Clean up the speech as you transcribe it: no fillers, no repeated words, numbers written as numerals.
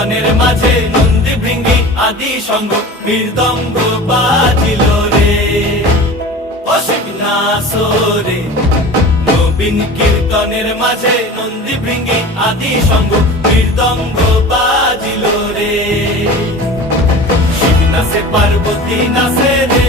কীর্তনের মাঝে নন্দী ভৃঙ্গি আদি সঙ্গ মৃদঙ্গ বাজিল রে। অসীম নাসরে নবীন কীর্তনের মাঝে নন্দী ভৃঙ্গি আদি সঙ্গ মৃদঙ্গ বাজিল রে। শিব নাচে পার্বতী নাচে রে,